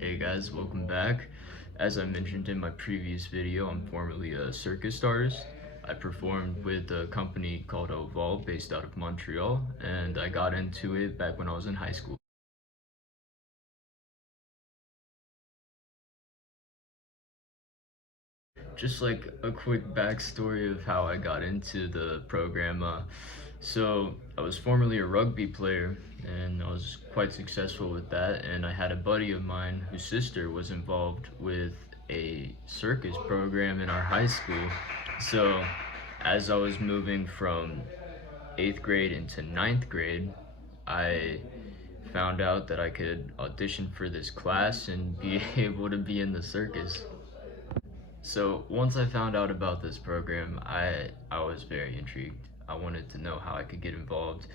Hey guys, welcome back. As I mentioned in my previous video, I'm formerly a circus artist. I performed with a company called Oval based out of Montreal, and I got into it back when I was in high school. Just like a quick backstory of how I got into the program. So I was formerly a rugby player, and I was quite successful with that. And I had a buddy of mine whose sister was involved with a circus program in our high school. So as I was moving from eighth grade into ninth grade, I found out that I could audition for this class and be able to be in the circus. So once I found out about this program, I was very intrigued. I wanted to know how I could get involved.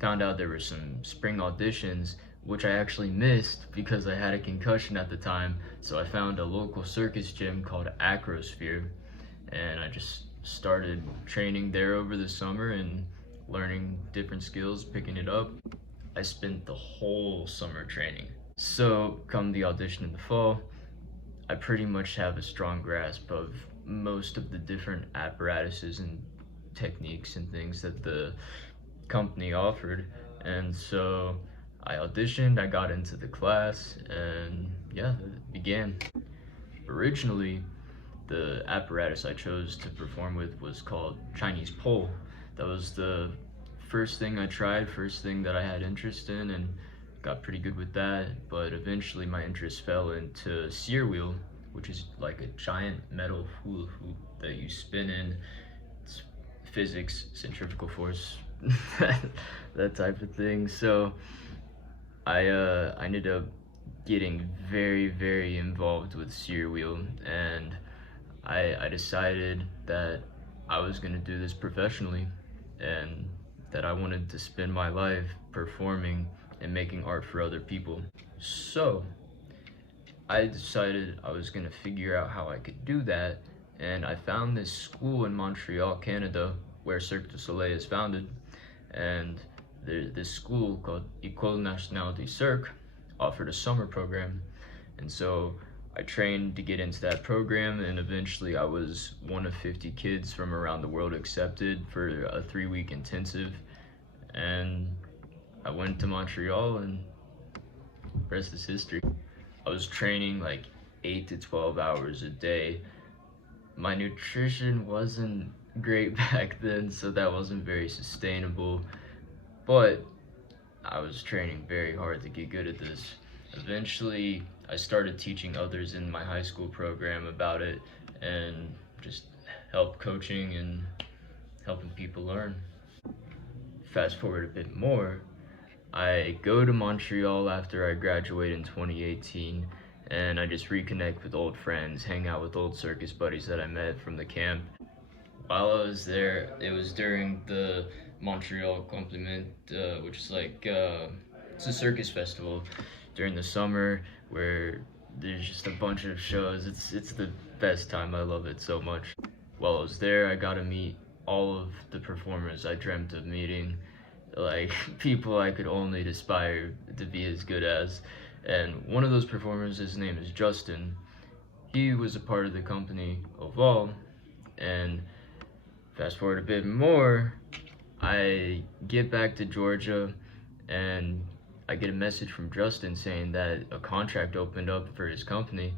Found out there were some spring auditions, which I actually missed because I had a concussion at the time. So I found a local circus gym called Acrosphere, and I just started training there over the summer and learning different skills, picking it up. I spent the whole summer training. So come the audition in the fall, I pretty much have a strong grasp of most of the different apparatuses and techniques and things that the company offered. And so I auditioned, I got into the class, and yeah, it began. Originally, the apparatus I chose to perform with was called Chinese pole. That was the first thing I tried, first thing that I had interest in, and got pretty good with that. But eventually, my interest fell into sear wheel, which is like a giant metal hula hoop that you spin in. It's physics, centrifugal force, that type of thing. So I ended up getting very involved with sear wheel, and I decided that I was gonna do this professionally, and that I wanted to spend my life performing and making art for other people. So I decided I was gonna figure out how I could do that, and I found this school in Montreal, Canada, where Cirque du Soleil is founded, and this school called École Nationale du Cirque offered a summer program, and so I trained to get into that program, and eventually I was one of 50 kids from around the world accepted for a 3-week intensive, and I went to Montreal, and the rest is history. I was training like 8 to 12 hours a day. My nutrition wasn't great back then, so that wasn't very sustainable, but I was training very hard to get good at this. Eventually, I started teaching others in my high school program about it, and just help coaching and helping people learn. Fast forward a bit more, I go to Montreal after I graduate in 2018, and I just reconnect with old friends, hang out with old circus buddies that I met from the camp. While I was there, it was during the Montreal Compliment, which is like it's a circus festival during the summer where there's just a bunch of shows. It's the best time. I love it so much. While I was there, I got to meet all of the performers I dreamt of meeting, like people I could only aspire to be as good as. And one of those performers, his name is Justin. He was a part of the company Oval, and fast forward a bit more, I get back to Georgia, and I get a message from Justin saying that a contract opened up for his company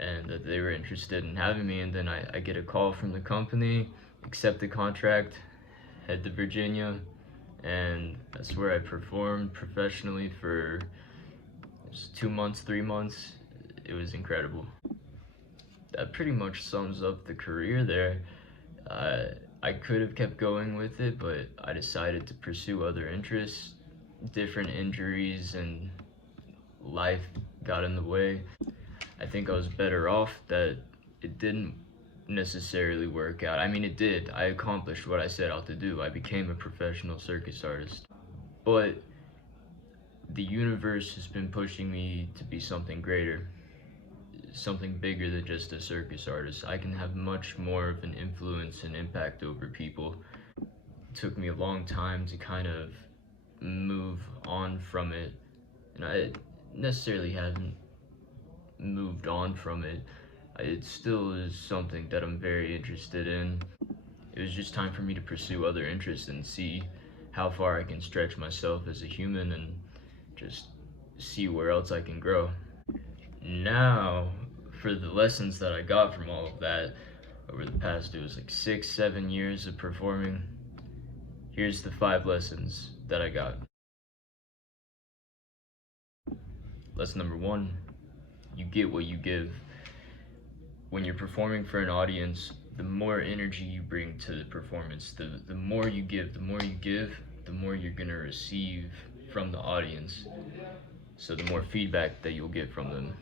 and that they were interested in having me. And then I get a call from the company, accept the contract, head to Virginia, and that's where I performed professionally for 2 months, 3 months. It was incredible. That pretty much sums up the career there. I could have kept going with it, but I decided to pursue other interests. Different injuries and life got in the way. I think I was better off that it didn't necessarily work out. I mean, it did. I accomplished what I set out to do. I became a professional circus artist. But the universe has been pushing me to be something greater, something bigger than just a circus artist. I can have much more of an influence and impact over people. It took me a long time to kind of move on from it, and I necessarily haven't moved on from it, it still is something that I'm very interested in. It was just time for me to pursue other interests and see how far I can stretch myself as a human and just see where else I can grow. Now, for the lessons that I got from all of that over the past, it was like 6, 7 years of performing. Here's the 5 lessons that I got. Lesson number 1, you get what you give. When you're performing for an audience, the more energy you bring to the performance, the more you give, the more you give, the more you're gonna receive from the audience. So the more feedback that you'll get from them.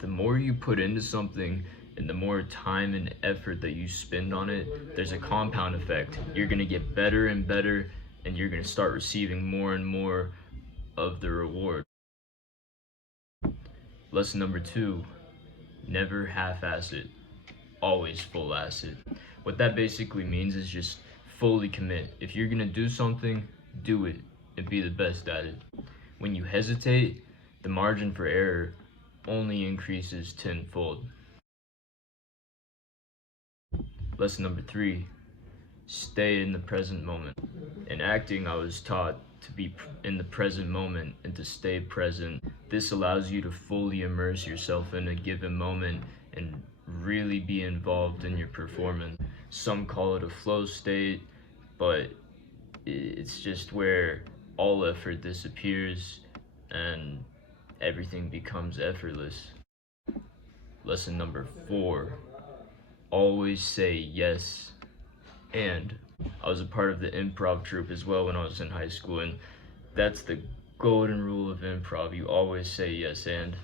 The more you put into something and the more time and effort that you spend on it, there's a compound effect. You're gonna get better and better, and you're gonna start receiving more and more of the reward. Lesson number 2, never half-ass it, always full-ass it. What that basically means is just fully commit. If you're gonna do something, do it and be the best at it. When you hesitate, the margin for error only increases tenfold. Lesson number 3, stay in the present moment. In acting, I was taught to be in the present moment and to stay present. This allows you to fully immerse yourself in a given moment and really be involved in your performance. Some call it a flow state, but it's just where all effort disappears and everything becomes effortless. Lesson number 4, always say yes and. I was a part of the improv troupe as well when I was in high school, and that's the golden rule of improv. You always say yes and.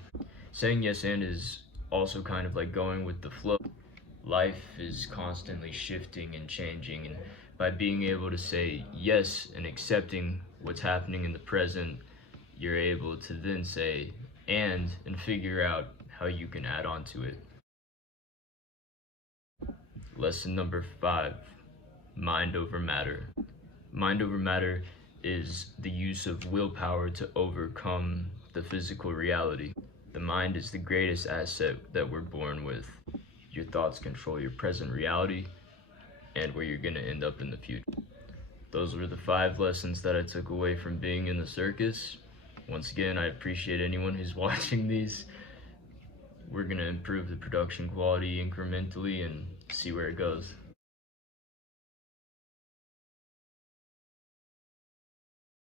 Saying yes and is also kind of like going with the flow. Life is constantly shifting and changing, and by being able to say yes and accepting what's happening in the present, you're able to then say and figure out how you can add on to it. Lesson number 5, mind over matter. Mind over matter is the use of willpower to overcome the physical reality. The mind is the greatest asset that we're born with. Your thoughts control your present reality and where you're gonna end up in the future. Those were the 5 lessons that I took away from being in the circus. Once again, I appreciate anyone who's watching these. We're gonna improve the production quality incrementally and see where it goes.